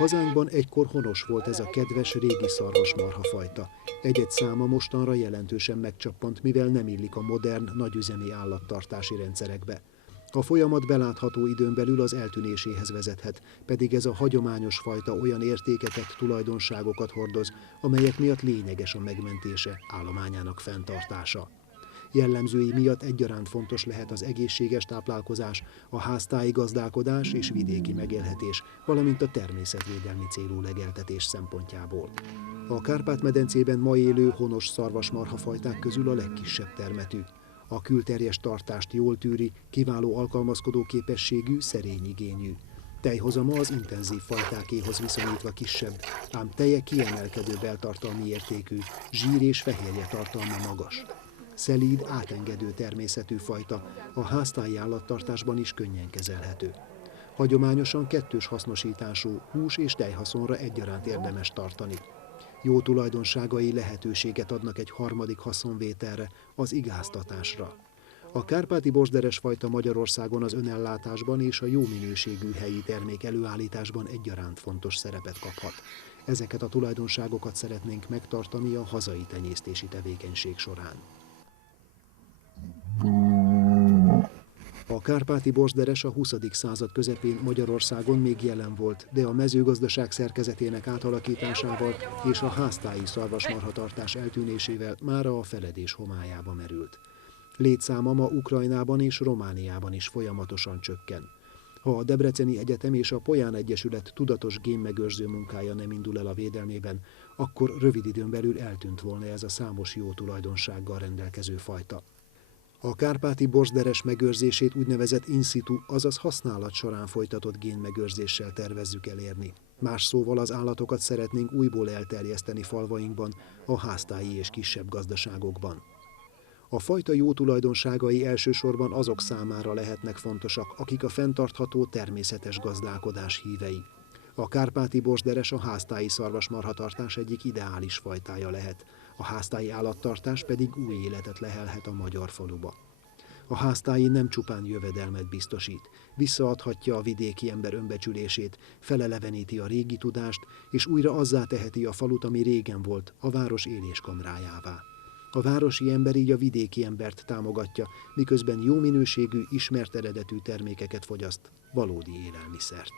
Hazánkban egykor honos volt ez a kedves régi szarvasmarhafajta. Egy-egy száma mostanra jelentősen megcsappant, mivel nem illik a modern, nagyüzemi állattartási rendszerekbe. A folyamat belátható időn belül az eltűnéséhez vezethet, pedig ez a hagyományos fajta olyan értékeket, tulajdonságokat hordoz, amelyek miatt lényeges a megmentése, állományának fenntartása. Jellemzői miatt egyaránt fontos lehet az egészséges táplálkozás, a háztáji gazdálkodás és vidéki megélhetés, valamint a természetvédelmi célú legeltetés szempontjából. A Kárpát-medencében ma élő honos szarvasmarhafajták közül a legkisebb termetű. A külterjes tartást jól tűri, kiváló alkalmazkodó képességű, szerény igényű. Tejhozama az intenzív fajtákéhoz viszonyítva kisebb, ám teje kiemelkedő beltartalmi értékű, zsír és fehérje tartalma magas. Szelíd, átengedő természetű fajta, a háztáji állattartásban is könnyen kezelhető. Hagyományosan kettős hasznosítású hús és tejhaszonra egyaránt érdemes tartani. Jó tulajdonságai lehetőséget adnak egy harmadik haszonvételre, az igáztatásra. A kárpáti bosderes fajta Magyarországon az önellátásban és a jó minőségű helyi termék előállításban egyaránt fontos szerepet kaphat. Ezeket a tulajdonságokat szeretnénk megtartani a hazai tenyésztési tevékenység során. A kárpáti bosderes a 20. század közepén Magyarországon még jelen volt, de a mezőgazdaság szerkezetének átalakításával és a háztáji szarvasmarhatartás eltűnésével mára a feledés homályába merült. Létszáma ma Ukrajnában és Romániában is folyamatosan csökken. Ha a Debreceni Egyetem és a Poján Egyesület tudatos génmegőrző munkája nem indul el a védelmében, akkor rövid időn belül eltűnt volna ez a számos jó tulajdonsággal rendelkező fajta. A kárpáti bosderes megőrzését úgynevezett in situ, azaz használat során folytatott génmegőrzéssel tervezzük elérni. Más szóval az állatokat szeretnénk újból elterjeszteni falvainkban, a háztáji és kisebb gazdaságokban. A fajta jó tulajdonságai elsősorban azok számára lehetnek fontosak, akik a fenntartható természetes gazdálkodás hívei. A kárpáti bosderes a háztáji szarvasmarhatartás egyik ideális fajtája lehet, a háztáji állattartás pedig új életet lehelhet a magyar faluba. A háztáji nem csupán jövedelmet biztosít, visszaadhatja a vidéki ember önbecsülését, feleleveníti a régi tudást, és újra azzá teheti a falut, ami régen volt, a város éléskamrájává. A városi ember így a vidéki embert támogatja, miközben jó minőségű, ismert eredetű termékeket fogyaszt, valódi élelmiszert.